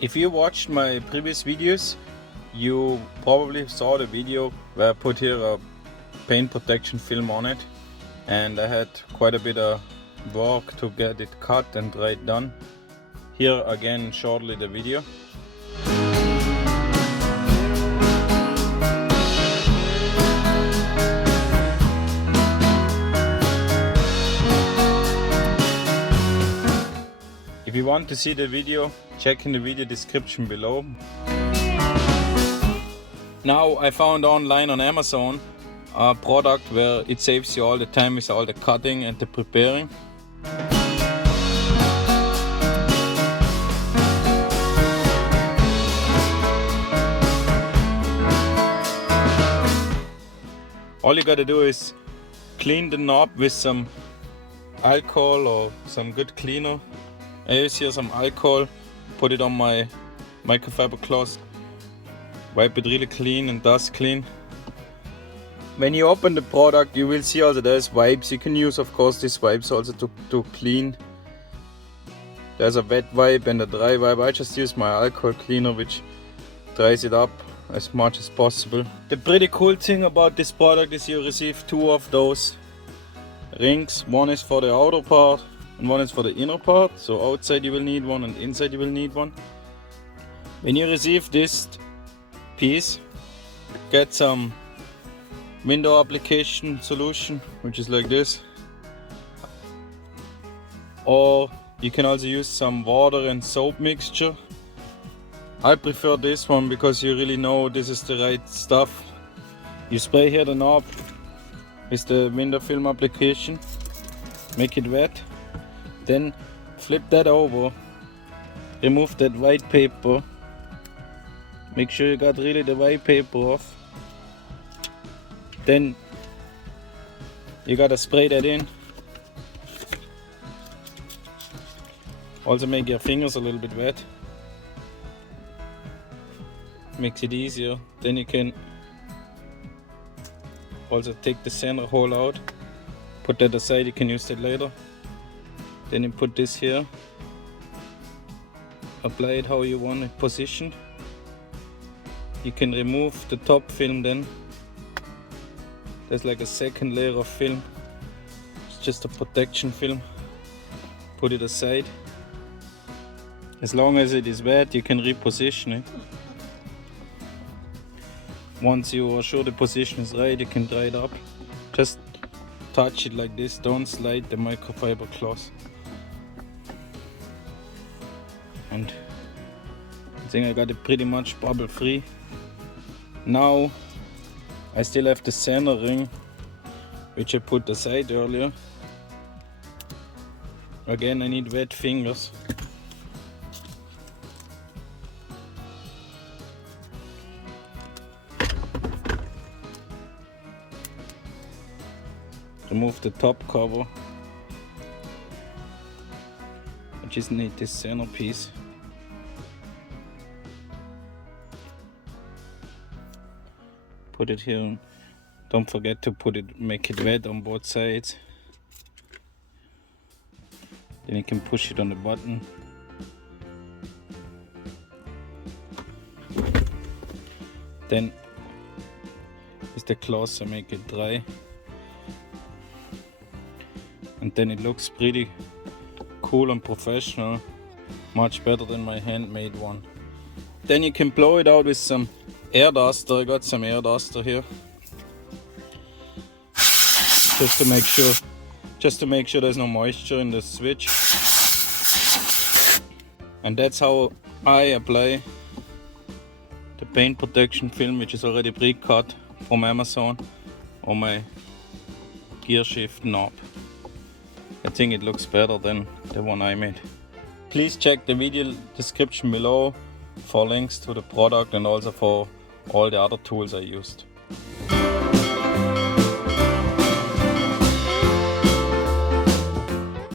If you watched my previous videos, you probably saw the video where I put here a paint protection film on it, and I had quite a bit of work to get it cut and dried done. Here again shortly the video. If you want to see the video, check in the video description below. Now I found online on Amazon a product where it saves you all the time with all the cutting and the preparing. All you gotta do is clean the knob with some alcohol or some good cleaner. I use here some alcohol, put it on my microfiber cloth, wipe it really clean and dust clean. When you open the product, you will see also there's wipes. You can use of course these wipes also to clean. There's a wet wipe and a dry wipe. I just use my alcohol cleaner which dries it up as much as possible. The pretty cool thing about this product is you receive two of those rings. One is for the outer part and one is for the inner part. So outside you will need one and inside you will need one. When you receive this piece, get some window application solution which is like this, or you can also use some water and soap mixture. I prefer this one because you really know this is the right stuff. You spray here the knob with the window film application, make it wet, then flip that over, remove that white paper, make sure you got really the white paper off, then you gotta spray that in. Also make your fingers a little bit wet, makes it easier. Then you can also take the center hole out, put that aside, you can use that later. Then you put this here, apply it how you want it positioned. You can remove the top film then. There's like a second layer of film. It's just a protection film. Put it aside. As long as it is wet, you can reposition it. Once you are sure the position is right, you can dry it up. Just touch it like this, don't slide the microfiber cloth. And I think I got it pretty much bubble free. Now I still have the center ring which I put aside earlier. Again I need wet fingers. Remove the top cover. I just need this center piece. Put it here. Don't forget to make it wet on both sides. Then you can push it on the button. Then with the cloth I make it dry. And then it looks pretty cool and professional, much better than my handmade one. Then you can blow it out with some air duster. I got some air duster here, just to make sure there's no moisture in the switch. And that's how I apply the paint protection film, which is already pre-cut from Amazon, on my gear shift knob. I think it looks better than the one I made. Please check the video description below for links to the product and also for all the other tools I used.